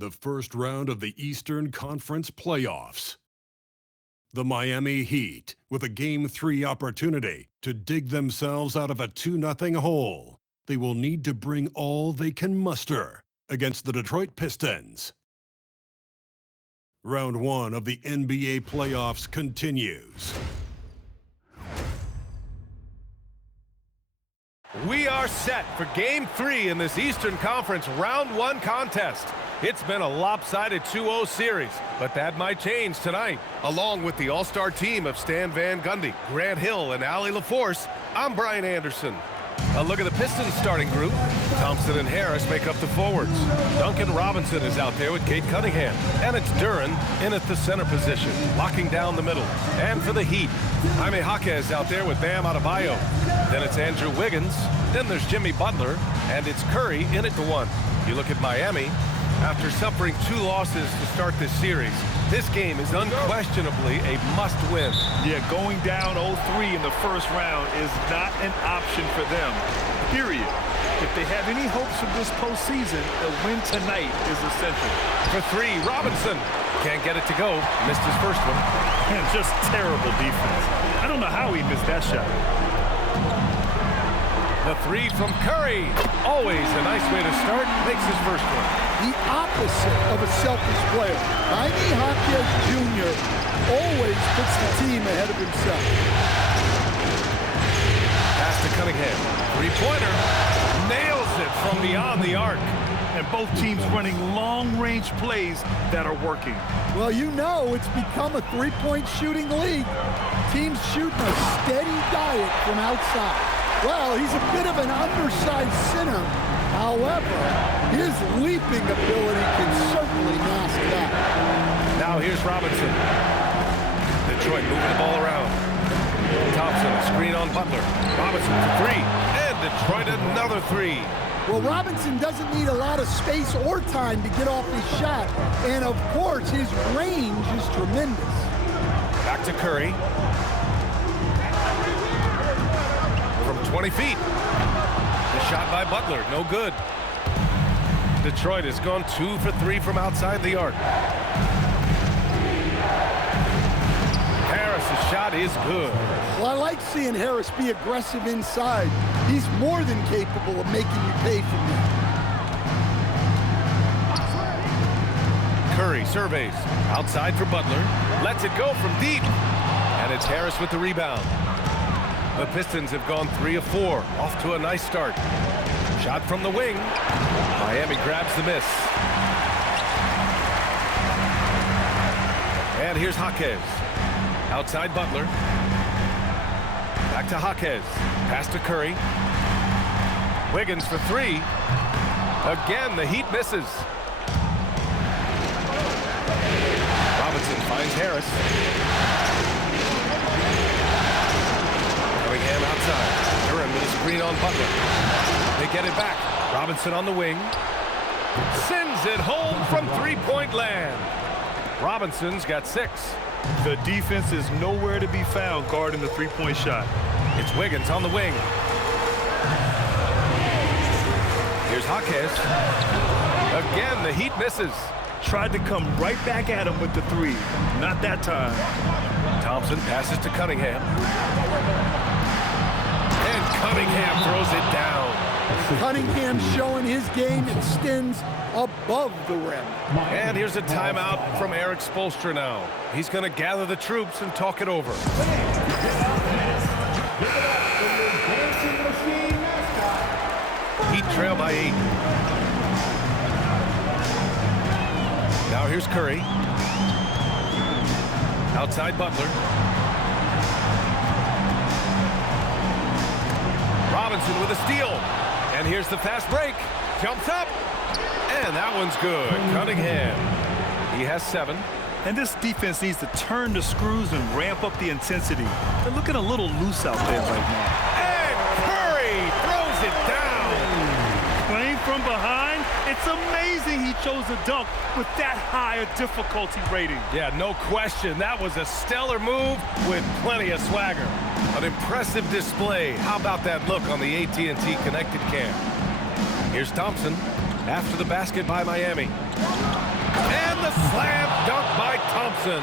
the first round of the Eastern Conference playoffs. The Miami Heat with a Game 3 opportunity to dig themselves out of a 2-0 hole. They will need to bring all they can muster against the Detroit Pistons. Round 1 of the NBA playoffs continues. We are set for Game 3 in this Eastern Conference Round 1 contest. It's been a lopsided 2-0 series, but that might change tonight. Along with the all-star team of Stan Van Gundy, Grant Hill, and Allie LaForce, I'm Brian Anderson. A look at the Pistons starting group. Thompson and Harris make up the forwards. Duncan Robinson is out there with Kate Cunningham. And it's Duren in at the center position, locking down the middle. And for the Heat, Jaime Jaquez out there with Bam Adebayo. Then it's Andrew Wiggins. Then there's Jimmy Butler. And it's Curry in at the 1. You look at Miami. After suffering 2 losses to start this series, this game is unquestionably a must-win. Yeah, going down 0-3 in the first round is not an option for them, period. If they have any hopes of this postseason, a win tonight is essential. For 3, Robinson. Can't get it to go. Missed his first one. And just terrible defense. I don't know how he missed that shot. The 3 from Curry. Always a nice way to start. Makes his first one. The opposite of a selfish player. Jaime Jaquez Jr. always puts the team ahead of himself. Pass to Cunningham. 3-pointer. Nails it from beyond the arc. And both teams running long-range plays that are working. Well, you know it's become a three-point shooting league. Teams shooting a steady diet from outside. Well, he's a bit of an undersized center. However, his leaping ability can certainly mask that. Now here's Robinson. Detroit moving the ball around. Thompson, screen on Butler. Robinson for 3. And Detroit another 3. Well, Robinson doesn't need a lot of space or time to get off his shot. And, of course, his range is tremendous. Back to Curry. From 20 feet. The shot by Butler, no good. Detroit has gone 2 for 3 from outside the arc. Harris' shot is good. Well, I like seeing Harris be aggressive inside. He's more than capable of making you pay for that. Curry surveys. Outside for Butler. Lets it go from deep. And it's Harris with the rebound. The Pistons have gone 3 of 4. Off to a nice start. Shot from the wing. Miami grabs the miss. And here's Jaquez. Outside Butler. Back to Jaquez. Pass to Curry. Wiggins for 3. Again, the Heat misses. Robinson finds Harris. Cunningham outside. Duren with a screen on Butler. They get it back. Robinson on the wing. Sends it home from 3-point land. Robinson's got 6. The defense is nowhere to be found guarding the 3-point shot. It's Wiggins on the wing. Here's Jaquez. Again, the Heat misses. Tried to come right back at him with the 3. Not that time. Thompson passes to Cunningham. And Cunningham throws it down. Cunningham showing his game extends above the rim. And here's a timeout from Eric Spoelstra now. He's going to gather the troops and talk it over. Heat trail by 8. Now here's Curry. Outside Butler. Robinson with a steal. And here's the fast break. Jumps up. And that one's good. Cunningham. He has 7. And this defense needs to turn the screws and ramp up the intensity. They're looking a little loose out there right now. And Curry throws it down. Playing from behind, it's amazing he chose a dunk with that high a difficulty rating. Yeah, no question. That was a stellar move with plenty of swagger. An impressive display. How about that look on the AT&T connected cam? Here's Thompson. After the basket by Miami. And the slam dunk by Thompson.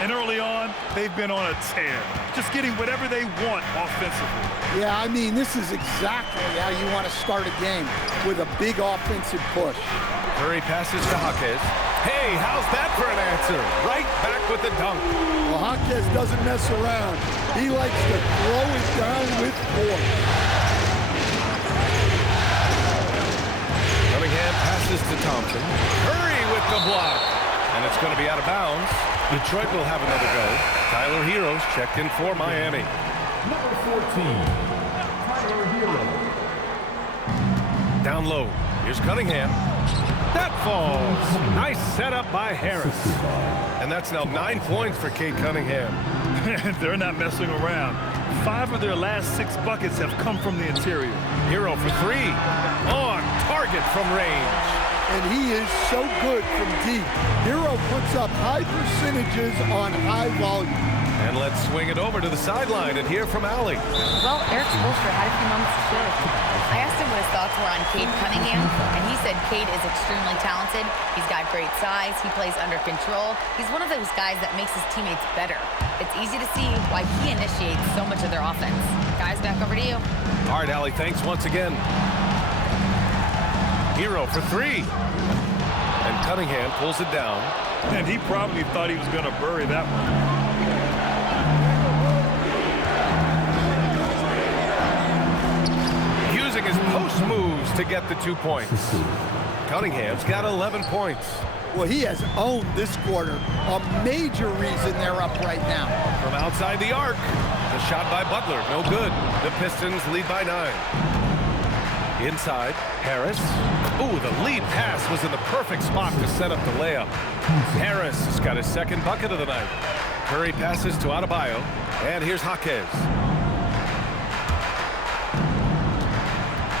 And early on, they've been on a tear, just getting whatever they want offensively. Yeah, I mean, this is exactly how you want to start a game, with a big offensive push. Curry passes to Jaquez. Hey, how's that for an answer? Right back with the dunk. Well, Jaquez doesn't mess around. He likes to throw it down with force. Cunningham passes to Thompson. Curry with the block. And it's going to be out of bounds. Detroit will have another go. Tyler Hero's checked in for Miami. Number 14, Tyler Hero. Down low. Here's Cunningham. That falls. Nice setup by Harris. And that's now 9 points for Cade Cunningham. They're not messing around. 5 of their last 6 buckets have come from the interior. Hero for 3. On target from range. And he is so good from deep. Hero puts up high percentages on high volume. And let's swing it over to the sideline and hear from Allie. Well, Eric Spoelstra had a few moments to share. I asked him what his thoughts were on Cade Cunningham, and he said Cade is extremely talented. He's got great size. He plays under control. He's one of those guys that makes his teammates better. It's easy to see why he initiates so much of their offense. Guys, back over to you. All right, Allie, thanks once again. Hero for 3. And Cunningham pulls it down. And he probably thought he was going to bury that one. Using his post moves to get the 2 points. Cunningham's got 11 points. Well, he has owned this quarter. A major reason they're up right now. From outside the arc. The shot by Butler, no good. The Pistons lead by 9. Inside, Harris. Ooh, the lead pass was in the perfect spot to set up the layup. Harris has got his second bucket of the night. Curry passes to Adebayo. And here's Jaquez.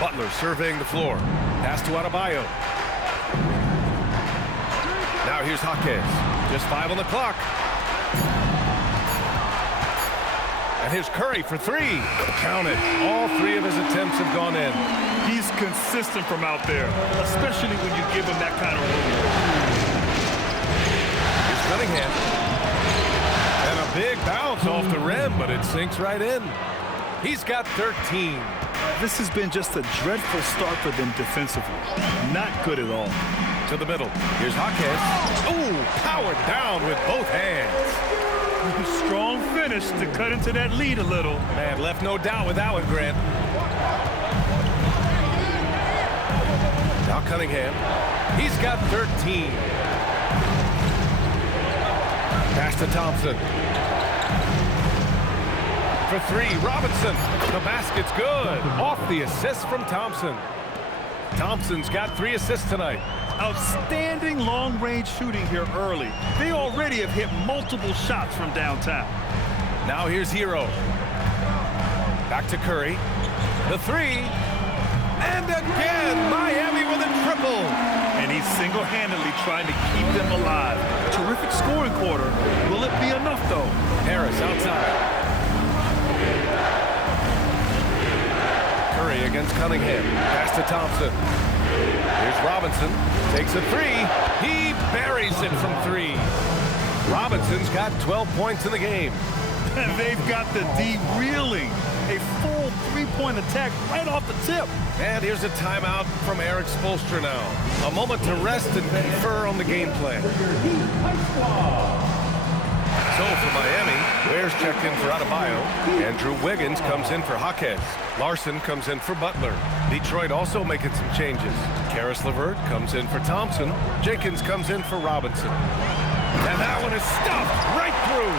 Butler surveying the floor. Pass to Adebayo. Now here's Jaquez. Just 5 on the clock. And here's Curry for 3. Count it. All 3 of his attempts have gone in. He's consistent from out there, especially when you give him that kind of room. Here's Cunningham. And a big bounce off the rim, but it sinks right in. He's got 13. This has been just a dreadful start for them defensively. Not good at all. To the middle. Here's Jaquez. Ooh, powered down with both hands. Strong finish to cut into that lead a little. Man, left no doubt with that one, Grant. Now Cunningham. He's got 13. Pass to Thompson. For 3, Robinson. The basket's good. Off the assist from Thompson. Thompson's got 3 assists tonight. Outstanding long-range shooting here early. They already have hit multiple shots from downtown. Now here's Hero. Back to Curry. The 3. And again, Miami with a triple. And he's single-handedly trying to keep them alive. Terrific scoring quarter. Will it be enough, though? Harris outside. Curry against Cunningham. Pass to Thompson. Here's Robinson. Takes a 3. He buries it from 3. Robinson's got 12 points in the game. And they've got the D reeling. A full 3-point attack right off the tip. And here's a timeout from Eric Spoelstra now. A moment to rest and confer on the game plan. So for Miami, Ware's checked in for Adebayo. Andrew Wiggins comes in for Jaquez. Larson comes in for Butler. Detroit also making some changes. Karis LeVert comes in for Thompson. Jenkins comes in for Robinson. And that one is stuffed right through.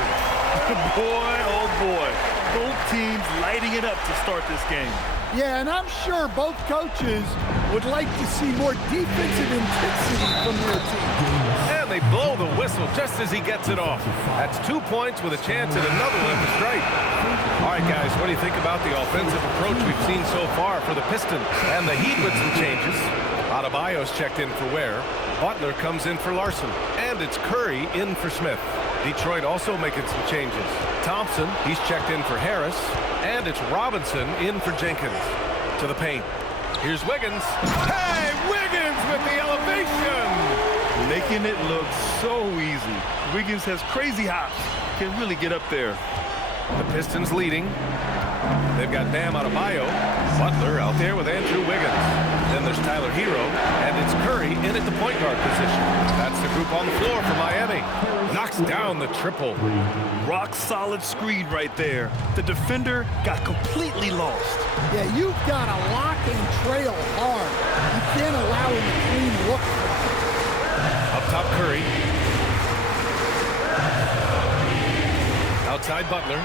Boy, oh boy. Both teams lighting it up to start this game. Yeah, and I'm sure both coaches would like to see more defensive intensity from their team. And they blow the whistle just as he gets it off. That's 2 points with a chance at another one to strike. All right, guys, what do you think about the offensive approach we've seen so far for the Pistons? And the Heat with some changes. Adebayo's checked in for Ware. Butler comes in for Larson. And it's Curry in for Smith. Detroit also making some changes. Thompson, he's checked in for Harris. And it's Robinson in for Jenkins. To the paint. Here's Wiggins. Hey, Wiggins with the elevation. Making it look so easy. Wiggins has crazy hops. Can really get up there. The Pistons leading. They've got Bam Adebayo. Butler out there with Andrew Wiggins. Then there's Tyler Hero, and it's Curry in at the point guard position. That's the group on the floor for Miami. Knocks down the triple. Rock solid screen right there. The defender got completely lost. Yeah, you've got to lock and trail hard. You can't allow him to clean look. Up top, Curry. Outside Butler.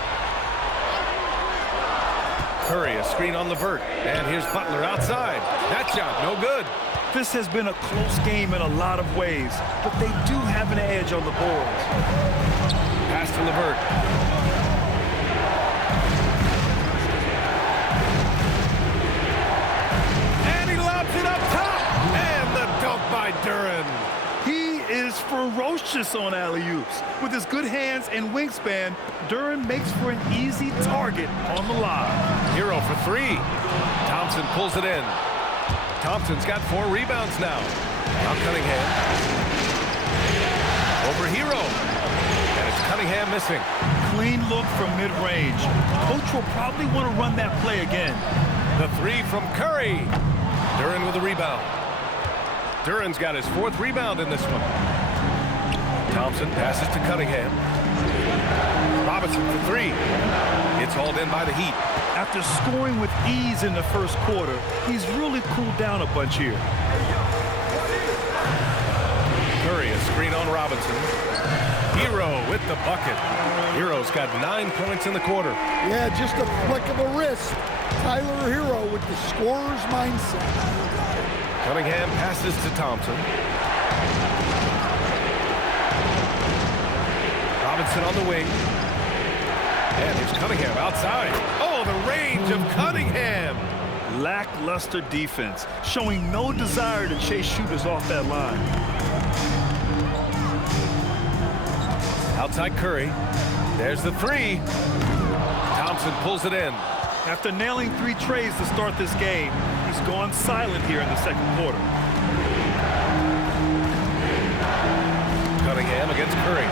Curry, a screen on Levert. And here's Butler outside. That shot, no good. This has been a close game in a lot of ways, but they do have an edge on the boards. Pass to Levert. And he lobs it up top. And the dunk by Duren. He is ferocious on alley-oops. With his good hands and wingspan, Duren makes for an easy target on the lob. Hero for three. Thompson pulls it in. Thompson's got 4 rebounds now. Now Cunningham. Over Hero. And it's Cunningham missing. Clean look from mid-range. Coach will probably want to run that play again. The 3 from Curry. Duren with a rebound. Duren's got his 4th rebound in this one. Thompson passes to Cunningham. Robinson for 3. It's hauled in by the Heat. After scoring with ease in the first quarter, he's really cooled down a bunch here. Curry, a screen on Robinson. Hero with the bucket. Hero's got 9 points in the quarter. Yeah, just a flick of a wrist. Tyler Hero with the scorer's mindset. Cunningham passes to Thompson. Robinson on the wing. And here's Cunningham outside. Oh, the range of Cunningham. Lackluster defense, showing no desire to chase shooters off that line. Outside Curry. There's the 3. Thompson pulls it in. After nailing 3 trays to start this game, he's gone silent here in the second quarter. Cunningham against Curry.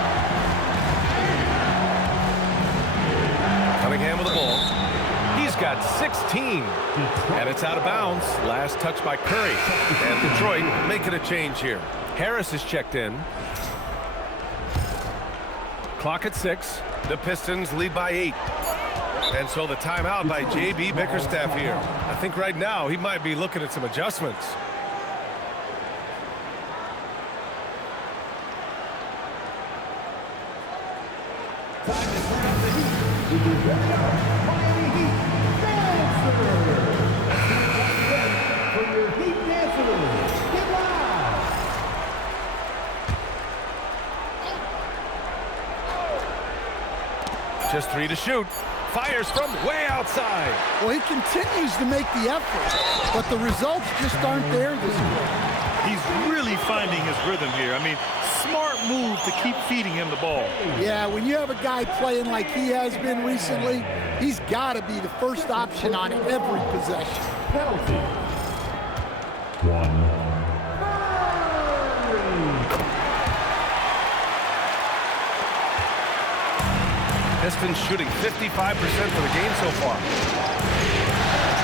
Cunningham with the ball. He's got 16. And it's out of bounds. Last touch by Curry. And Detroit making a change here. Harris is checked in. Clock at 6. The Pistons lead by 8. And so the timeout by J.B. Bickerstaff here. I think right now he might be looking at some adjustments. Just 3 to shoot. Fires from way outside. Well, he continues to make the effort, but the results just aren't there this year. He's really finding his rhythm here. I mean, smart move to keep feeding him the ball. Yeah, when you have a guy playing like he has been recently, he's got to be the first option on every possession. Penalty. 1. Pistons shooting 55% for the game so far.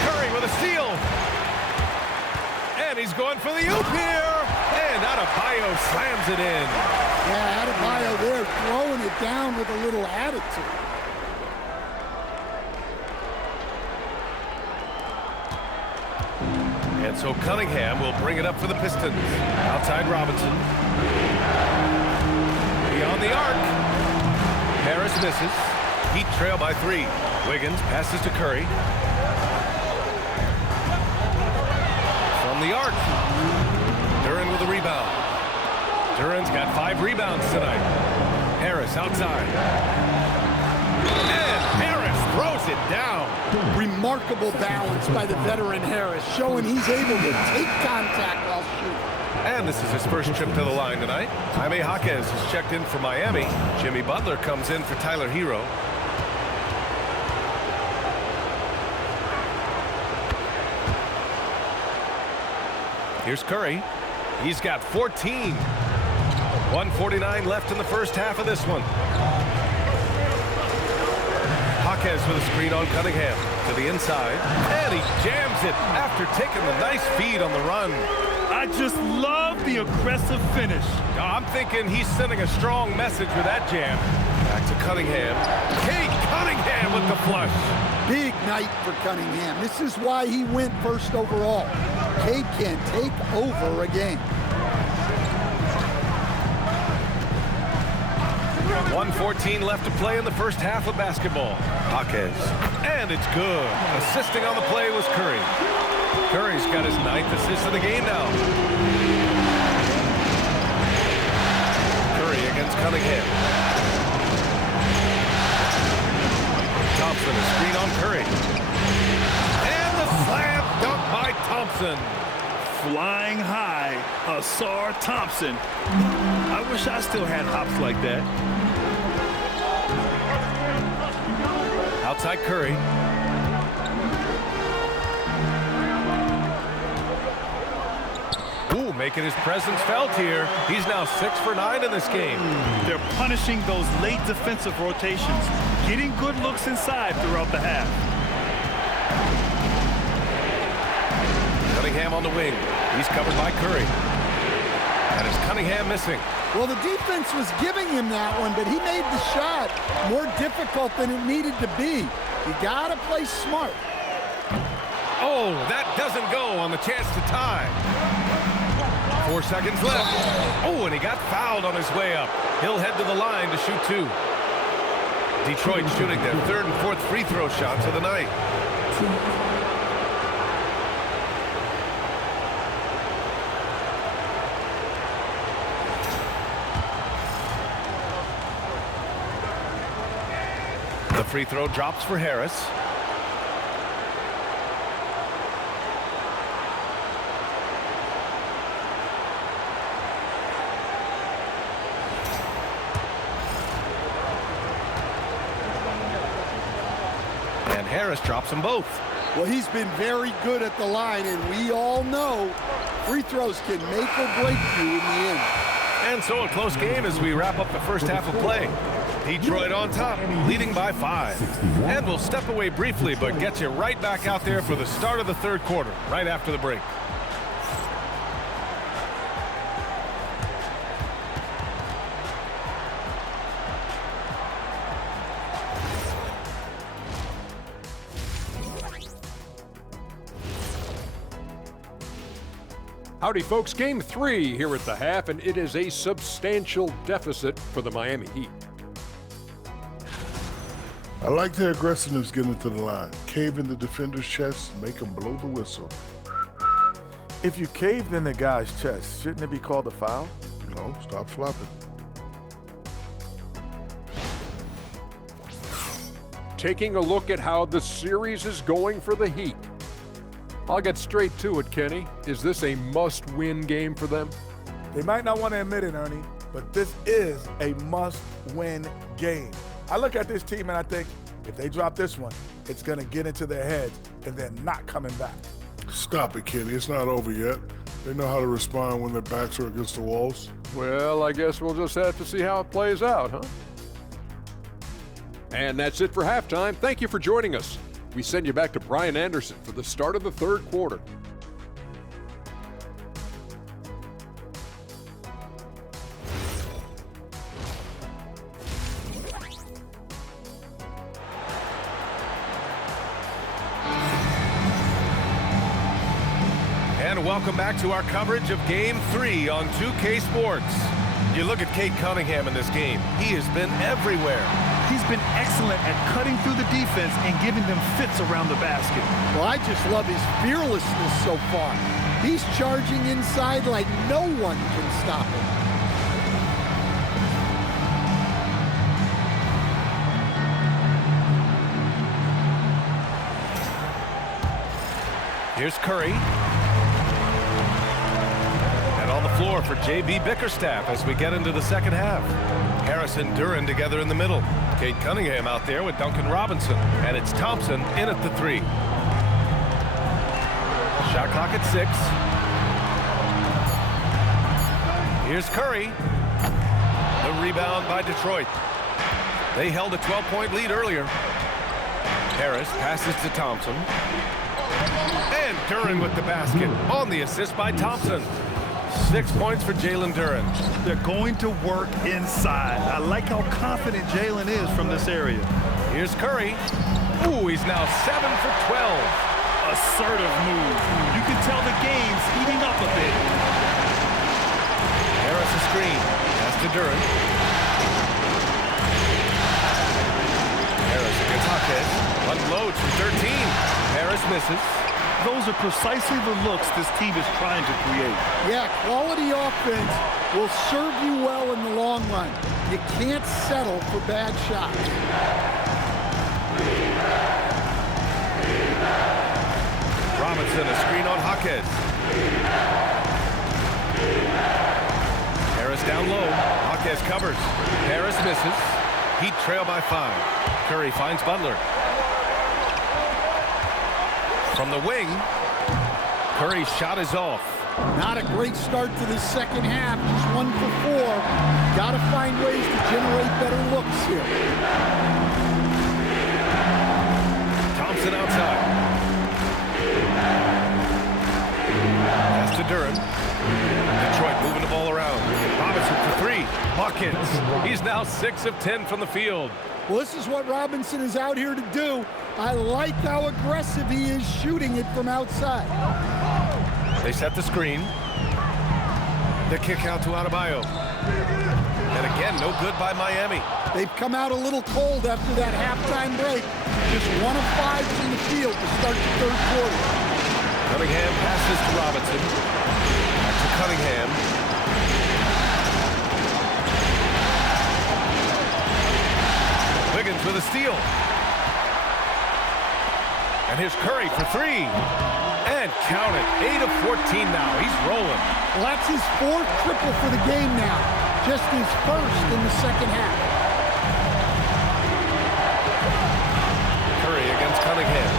Curry with a steal. And he's going for the oop here. And Adebayo slams it in. Yeah, Adebayo there throwing it down with a little attitude. And so Cunningham will bring it up for the Pistons. Outside Robinson. Beyond the arc. Harris misses. Heat trail by 3. Wiggins passes to Curry. From the arc. Duren with a rebound. Duren's got 5 rebounds tonight. Harris outside. And Harris throws it down. Remarkable balance by the veteran Harris, showing he's able to take contact while shooting. And this is his first trip to the line tonight. Jaime Jaquez is checked in for Miami. Jimmy Butler comes in for Tyler Hero. Here's Curry. He's got 14. 1:49 left in the first half of this one. Jaquez with a screen on Cunningham to the inside, and he jams it after taking the nice feed on the run. I just love the aggressive finish. I'm thinking he's sending a strong message with that jam. Back to Cunningham. Cade Cunningham with the flush. Big night for Cunningham. This is why he went first overall. Cade can take over a game. 1:14 left to play in the first half of basketball. Jaquez, and it's good. Assisting on the play was Curry. Curry's got his 9th assist of the game now. Curry against Cunningham. Thompson, a screen on Curry. And the slam dunk by Thompson. Flying high, Asar Thompson. I wish I still had hops like that. Outside Curry. Ooh, making his presence felt here. He's now 6 for 9 in this game. They're punishing those late defensive rotations, getting good looks inside throughout the half. Cunningham on the wing. He's covered by Curry. And it's Cunningham missing. Well, the defense was giving him that one, but he made the shot more difficult than it needed to be. You got to play smart. Oh, that doesn't go on the chance to tie. 4 seconds left. Oh, and he got fouled on his way up. He'll head to the line to shoot 2. Detroit shooting their 3rd and 4th free throw shots of the night. The free throw drops for Harris. And Harris drops them both. Well, he's been very good at the line, and we all know free throws can make or break you in the end. And so a close game as we wrap up the first half of play. Detroit on top, leading by 5. And we'll step away briefly, but get you right back out there for the start of the 3rd quarter, right after the break. Howdy, folks. Game 3 here at the half, and it is a substantial deficit for the Miami Heat. I like their aggressiveness getting to the line. Cave in the defender's chest, make him blow the whistle. If you caved in the guy's chest, shouldn't it be called a foul? No, stop flopping. Taking a look at how the series is going for the Heat. I'll get straight to it, Kenny. Is this a must-win game for them? They might not want to admit it, Ernie, but this is a must-win game. I look at this team and I think, if they drop this one, it's going to get into their heads and they're not coming back. Stop it, Kenny. It's not over yet. They know how to respond when their backs are against the walls. Well, I guess we'll just have to see how it plays out, huh? And that's it for halftime. Thank you for joining us. We send you back to Brian Anderson for the start of the 3rd quarter. And welcome back to our coverage of Game 3 on 2K Sports. You look at Cade Cunningham in this game. He has been everywhere. He's been excellent at cutting through the defense and giving them fits around the basket. Well, I just love his fearlessness so far. He's charging inside like no one can stop him. Here's Curry. And on the floor for J.B. Bickerstaff as we get into the second half. Harris and Duran together in the middle. Cade Cunningham out there with Duncan Robinson. And it's Thompson in at the 3. Shot clock at 6. Here's Curry. The rebound by Detroit. They held a 12-point lead earlier. Harris passes to Thompson. And Duren with the basket on the assist by Thompson. 6 points for Jalen Duren. They're going to work inside. I like how confident Jalen is from this area. Here's Curry. Ooh, he's now 7 for 12. Assertive move. You can tell the game's heating up a bit. Harris a screen. Pass to Duren. Harris against Hawkins. Unloads from 13. Harris misses. Those are precisely the looks this team is trying to create. Yeah, quality offense will serve you well in the long run. You can't settle for bad shots. Robinson, a screen on Hawkins. Harris down low. Hawkins covers. Harris misses. Heat trail by 5. Curry finds Butler. From the wing, Curry's shot is off. Not a great start to the second half. Just 1 for 4. Got to find ways to generate better looks here. Thompson outside. Pass to Duren. Detroit moving the ball around. Robinson for 3. Hawkins. He's now 6 of 10 from the field. Well, this is what Robinson is out here to do. I like how aggressive he is shooting it from outside. They set the screen. The kick out to Adebayo. And again, no good by Miami. They've come out a little cold after that halftime break. Just 1 of 5 from the field to start the third quarter. Cunningham passes to Robinson. Back to Cunningham. Wiggins with a steal. And here's Curry for 3. And count it. 8 of 14 now. He's rolling. Well, that's his 4th triple for the game now. Just his 1st in the second half. Curry against Cunningham.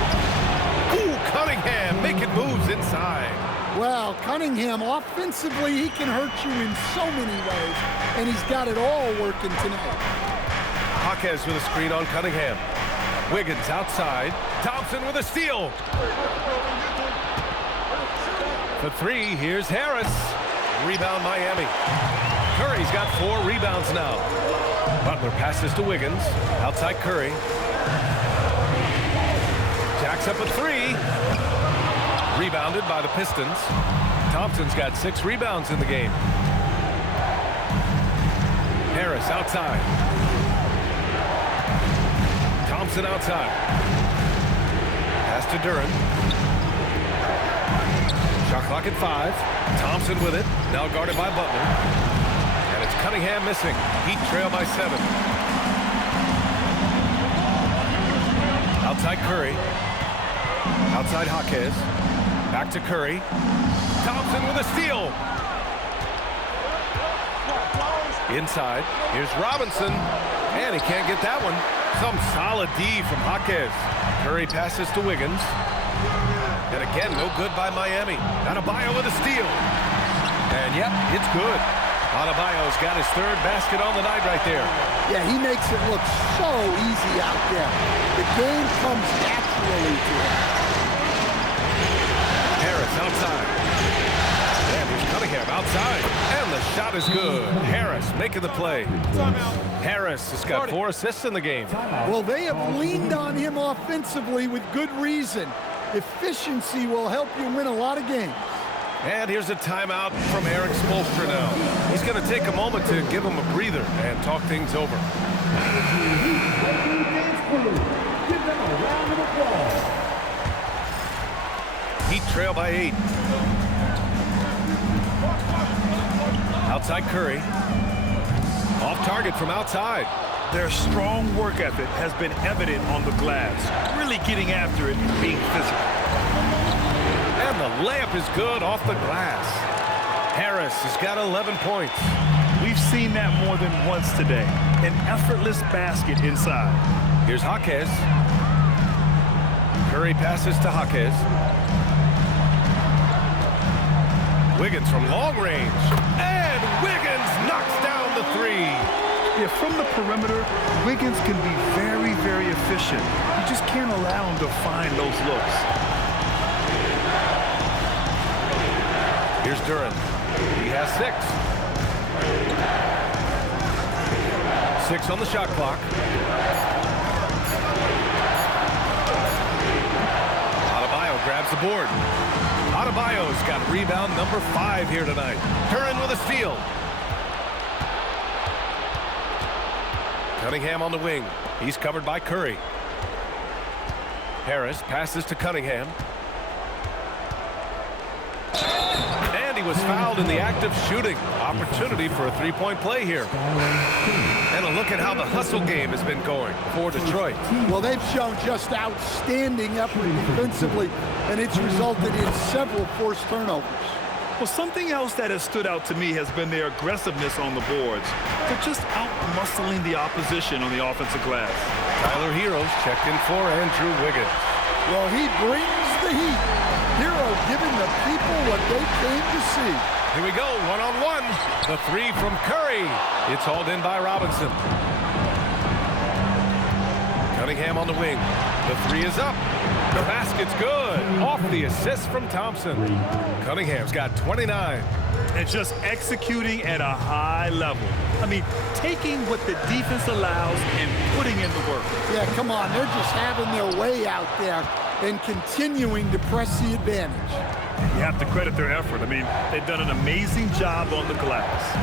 Ooh, Cunningham making moves inside. Well, Cunningham, offensively, he can hurt you in so many ways. And he's got it all working tonight. Hawkins with a screen on Cunningham. Wiggins outside. Thompson with a steal. For 3, here's Harris. Rebound Miami. Curry's got 4 rebounds now. Butler passes to Wiggins. Outside Curry. Jacks up a 3. Rebounded by the Pistons. Thompson's got 6 rebounds in the game. Harris outside. Thompson outside. Pass to Duren. Shot clock at 5. Thompson with it. Now guarded by Butler. And it's Cunningham missing. Heat trail by 7. Outside Curry. Outside Hawkins. Back to Curry. Thompson with a steal. Inside. Here's Robinson. And he can't get that one. Some solid D from Hawkins. Curry passes to Wiggins. And again, no good by Miami. Adebayo with a steal. And yep, it's good. Adebayo's got his 3rd basket on the night right there. Yeah, he makes it look so easy out there. The game comes naturally to him. Harris outside. And here's Cunningham outside. And the shot is good. Harris making the play. Harris has got 4 assists in the game. Well, they have leaned on him offensively with good reason. Efficiency will help you win a lot of games. And here's a timeout from Eric Spoelstra now. He's going to take a moment to give him a breather and talk things over. Give them a round of applause. Heat trail by 8. Outside Curry. Off target from outside. Their strong work ethic has been evident on the glass. Really getting after it and being physical. And the layup is good off the glass. Harris has got 11 points. We've seen that more than once today. An effortless basket inside. Here's Hawkins. Curry passes to Hawkins. Wiggins from long range. And Wiggins knocks down the three. Yeah, from the perimeter, Wiggins can be very, very efficient. You just can't allow him to find those looks. Here's Duren. He has 6. 6 on the shot clock. Adebayo grabs the board. Adebayo's got rebound number 5 here tonight. Duren with a steal. Cunningham on the wing. He's covered by Curry. Harris passes to Cunningham. And he was fouled in the act of shooting. Opportunity for a three-point play here. And a look at how the hustle game has been going for Detroit. Well, they've shown just outstanding effort defensively, and it's resulted in several forced turnovers. Well, something else that has stood out to me has been their aggressiveness on the boards. They're just out-muscling the opposition on the offensive glass. Tyler Hero's checked in for Andrew Wiggins. Well, he brings the heat. Hero giving the people what they came to see. Here we go, one-on-one. The three from Curry. It's hauled in by Robinson. Cunningham on the wing. The three is up. The basket's good. Off the assist from Thompson. Cunningham's got 29. And just executing at a high level. I mean, taking what the defense allows and putting in the work. Yeah, come on. They're just having their way out there and continuing to press the advantage. You have to credit their effort. I mean, they've done an amazing job on the glass.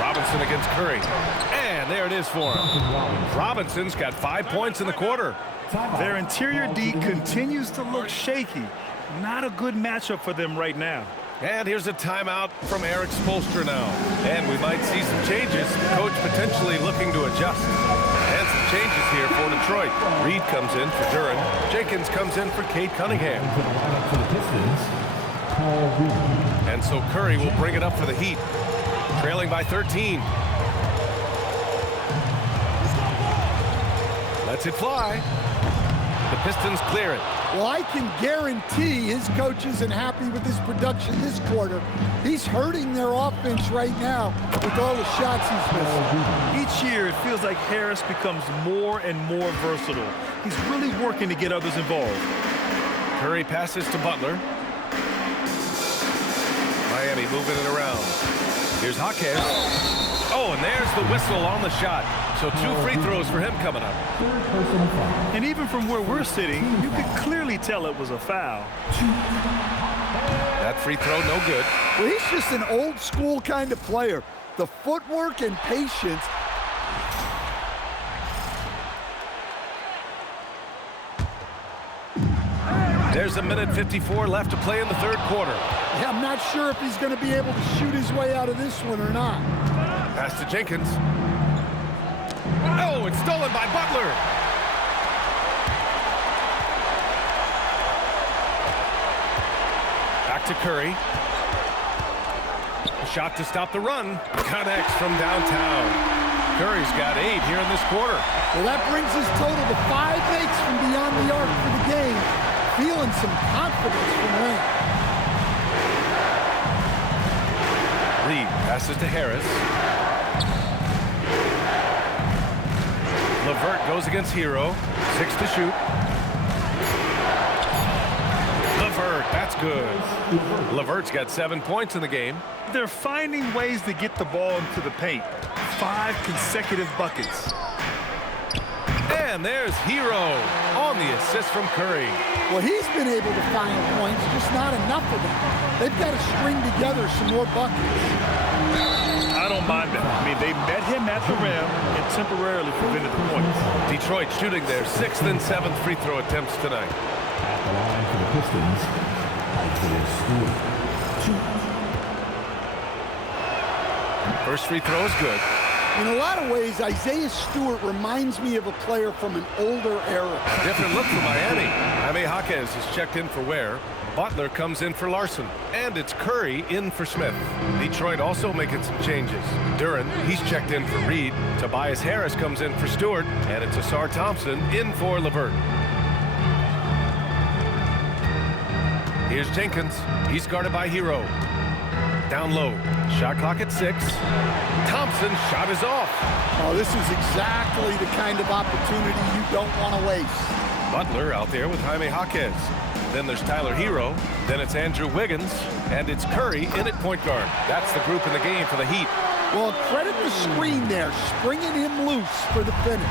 Robinson against Curry. And there it is for him. Robinson's got 5 points in the quarter. Their interior D continues to look shaky. Not a good matchup for them right now. And here's a timeout from Eric Spoelstra now. And we might see some changes. Coach potentially looking to adjust. And some changes here for Detroit. Reed comes in for Duren. Jenkins comes in for Cade Cunningham. And so Curry will bring it up for the Heat. Trailing by 13. Lets it fly. The Pistons clear it. Well, I can guarantee his coach isn't happy with his production this quarter. He's hurting their offense right now with all the shots he's missing. Each year, it feels like Harris becomes more and more versatile. He's really working to get others involved. Curry passes to Butler. Miami moving it around. Here's Jaquez. Oh, and there's the whistle on the shot. So 2 free throws for him coming up. And even from where we're sitting, you can clearly tell it was a foul. That free throw, no good. Well, he's just an old school kind of player. The footwork and patience. There's a minute 54 left to play in the third quarter. Yeah, I'm not sure if he's going to be able to shoot his way out of this one or not. Pass to Jenkins. Oh, it's stolen by Butler. Back to Curry. A shot to stop the run. Connects from downtown. Curry's got 8 here in this quarter. Well, that brings his total to 5 makes from beyond the arc for the game. Feeling some confidence from Wayne. Reed passes to Harris. LeVert goes against Hero. 6 to shoot. LeVert, that's good. LeVert's got 7 points in the game. They're finding ways to get the ball into the paint. 5 consecutive buckets. And there's Hero on the assist from Curry. Well, he's been able to find points, just not enough of them. They've got to string together some more buckets. I don't mind that. I mean, they met him at the rim and temporarily prevented the points. Detroit shooting their 6th and 7th free throw attempts tonight. At the line for the Pistons, Isaiah Stewart. First free throw is good. In a lot of ways, Isaiah Stewart reminds me of a player from an older era. Different look for Miami. Jaime Jaquez is checked in for Ware. Butler comes in for Larson. And it's Curry in for Smith. Detroit also making some changes. Duren, he's checked in for Reed. Tobias Harris comes in for Stewart. And it's Asar Thompson in for LeVert. Here's Jenkins. He's guarded by Hero. Down low. Shot clock at 6. Thompson's shot is off. Oh, this is exactly the kind of opportunity you don't want to waste. Butler out there with Jaime Jaquez. Then there's Tyler Hero. Then it's Andrew Wiggins. And it's Curry in at point guard. That's the group in the game for the Heat. Well, credit the screen there, springing him loose for the finish.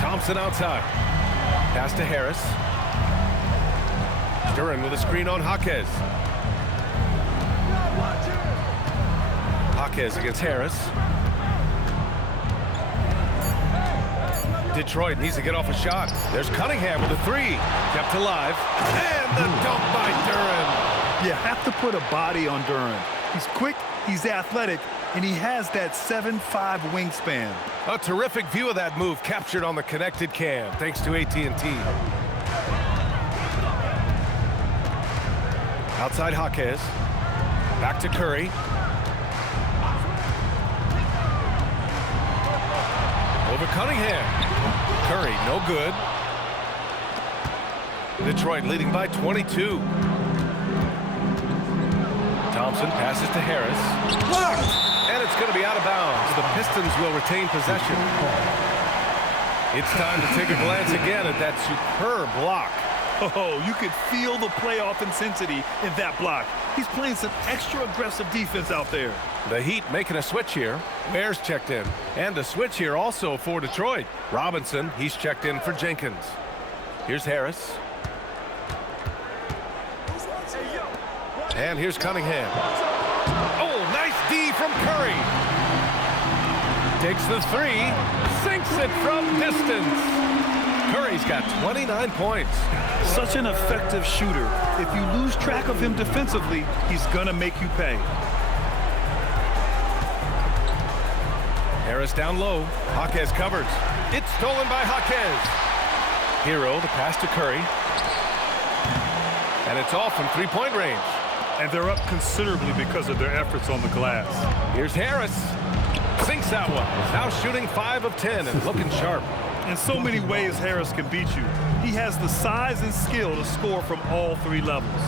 Thompson outside. Pass to Harris. Duran with a screen on Jaquez. Jaquez against Harris. Detroit needs to get off a shot. There's Cunningham with a 3. Kept alive. And the dunk by Duran. You have to put a body on Duran. He's quick, he's athletic, and he has that 7'5" wingspan. A terrific view of that move captured on the connected cam, thanks to AT&T. Outside Jaquez. Back to Curry. Over Cunningham. Curry, no good. Detroit leading by 22. Thompson passes to Harris. Blocked! And it's going to be out of bounds. The Pistons will retain possession. It's time to take a glance again at that superb block. Oh, you could feel the playoff intensity in that block. He's playing some extra aggressive defense out there. The Heat making a switch here. Ware's checked in. And a switch here also for Detroit. Robinson, he's checked in for Jenkins. Here's Harris. And here's Cunningham. Oh, nice D from Curry. Takes the 3. Sinks it from distance. Curry's got 29 points. Such an effective shooter. If you lose track of him defensively, he's going to make you pay. Harris down low. Jaquez covers. It's stolen by Jaquez. Hero, the pass to Curry. And it's off from three-point range. And they're up considerably because of their efforts on the glass. Here's Harris. Sinks that one. Now shooting 5 of 10 and looking sharp. In so many ways, Harris can beat you. He has the size and skill to score from all 3 levels.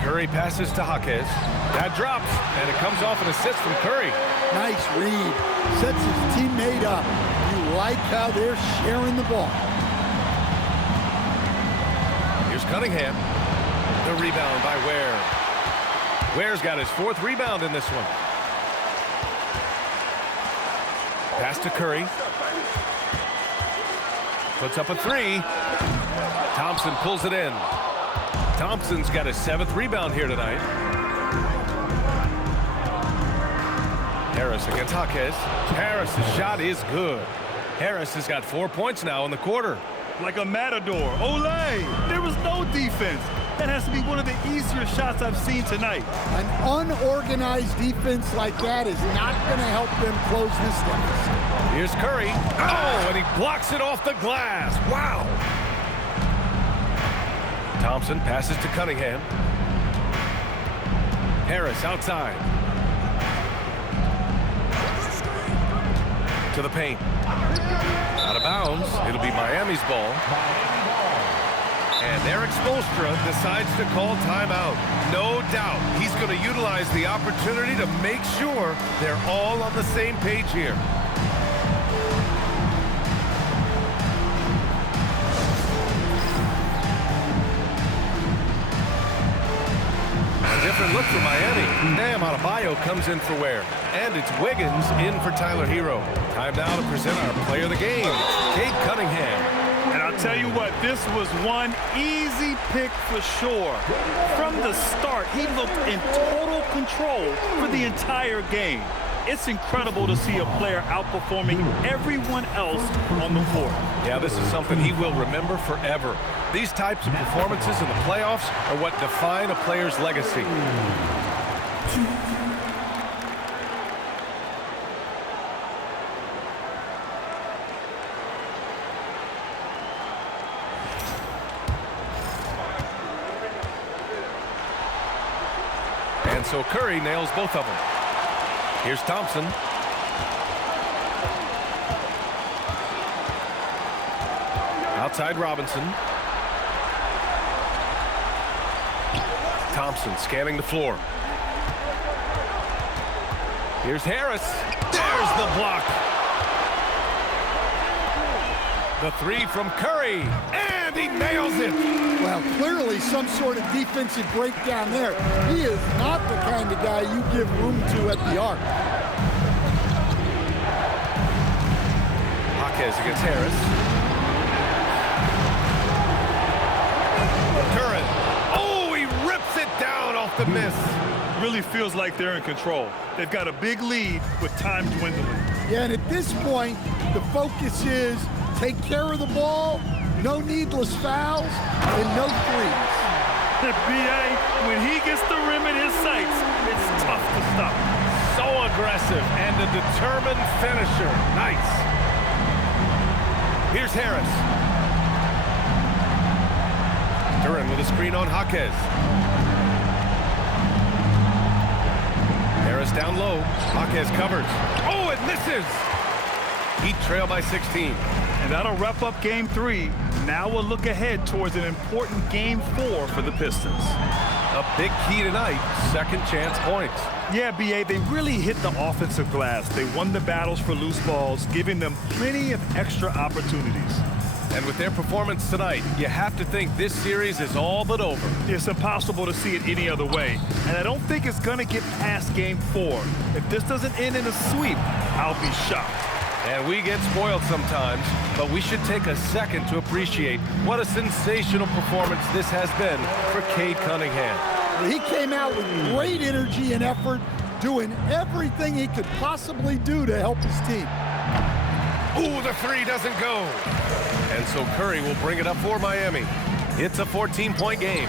Curry passes to Jaquez. That drops, and it comes off an assist from Curry. Nice read. Sets his teammate up. You like how they're sharing the ball. Here's Cunningham. The rebound by Ware. Ware's got his 4th rebound in this one. Pass to Curry. Puts up a 3. Thompson pulls it in. Thompson's got his 7th rebound here tonight. Harris against Jaquez. Harris's shot is good. Harris has got 4 points now in the quarter. Like a matador. Olay! There was no defense. That has to be one of the easier shots I've seen tonight. An unorganized defense like that is not going to help them close this deficit. Here's Curry. Oh, and he blocks it off the glass. Wow. Thompson passes to Cunningham. Harris outside. To the paint. Out of bounds. It'll be Miami's ball. And Eric Spoelstra decides to call timeout. No doubt he's going to utilize the opportunity to make sure they're all on the same page here. A different look for Miami. Bam Adebayo comes in for Ware. And it's Wiggins in for Tyler Hero. Time now to present our player of the game, Cade Cunningham. And I'll tell you what, this was one easy pick for sure. From the start, he looked in total control for the entire game. It's incredible to see a player outperforming everyone else on the court. Yeah, this is something he will remember forever. These types of performances in the playoffs are what define a player's legacy. And so Curry nails both of them. Here's Thompson. Outside Robinson. Thompson scanning the floor. Here's Harris. There's the block. The three from Curry, and he nails it. Well, clearly some sort of defensive breakdown there. He is not the kind of guy you give room to at the arc. Jaquez against Harris. Curran. Oh, he rips it down off the miss. Really feels like they're in control. They've got a big lead with time dwindling. Yeah, and at this point, the focus is take care of the ball, no needless fouls, and no threes. The BA, when he gets the rim in his sights, it's tough to stop. So aggressive and a determined finisher. Nice. Here's Harris. Duran with a screen on Jaquez. Harris down low. Jaquez covers. Oh, it misses. Heat trail by 16. And that'll wrap up Game 3. Now we'll look ahead towards an important Game 4 for the Pistons. A big key tonight, second chance points. Yeah, BA, they really hit the offensive glass. They won the battles for loose balls, giving them plenty of extra opportunities. And with their performance tonight, you have to think this series is all but over. It's impossible to see it any other way. And I don't think it's going to get past Game 4. If this doesn't end in a sweep, I'll be shocked. And we get spoiled sometimes, but we should take a second to appreciate what a sensational performance this has been for Cade Cunningham. He came out with great energy and effort, doing everything he could possibly do to help his team. Ooh, the three doesn't go. And so Curry will bring it up for Miami. It's a 14-point game.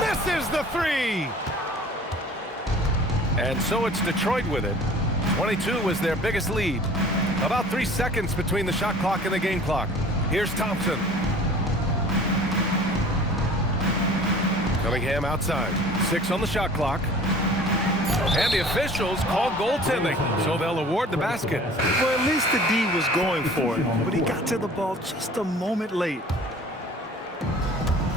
Misses the three. And so it's Detroit with it. 22 was their biggest lead. About 3 seconds between the shot clock and the game clock. Here's Thompson. Cunningham outside. 6 on the shot clock. And the officials call goaltending, so they'll award the basket. Well, at least the D was going for it, but he got to the ball just a moment late.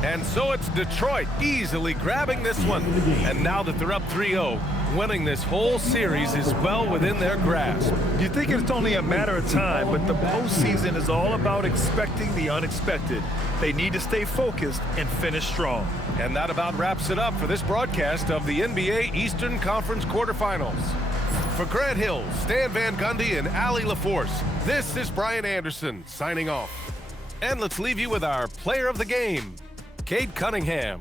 And so it's Detroit easily grabbing this one. And now that they're up 3-0, winning this whole series is well within their grasp. You think it's only a matter of time, but the postseason is all about expecting the unexpected. They need to stay focused and finish strong. And that about wraps it up for this broadcast of the NBA Eastern Conference quarterfinals. For Grant Hill, Stan Van Gundy, and Allie LaForce, this is Brian Anderson signing off. And let's leave you with our player of the game, Cade Cunningham.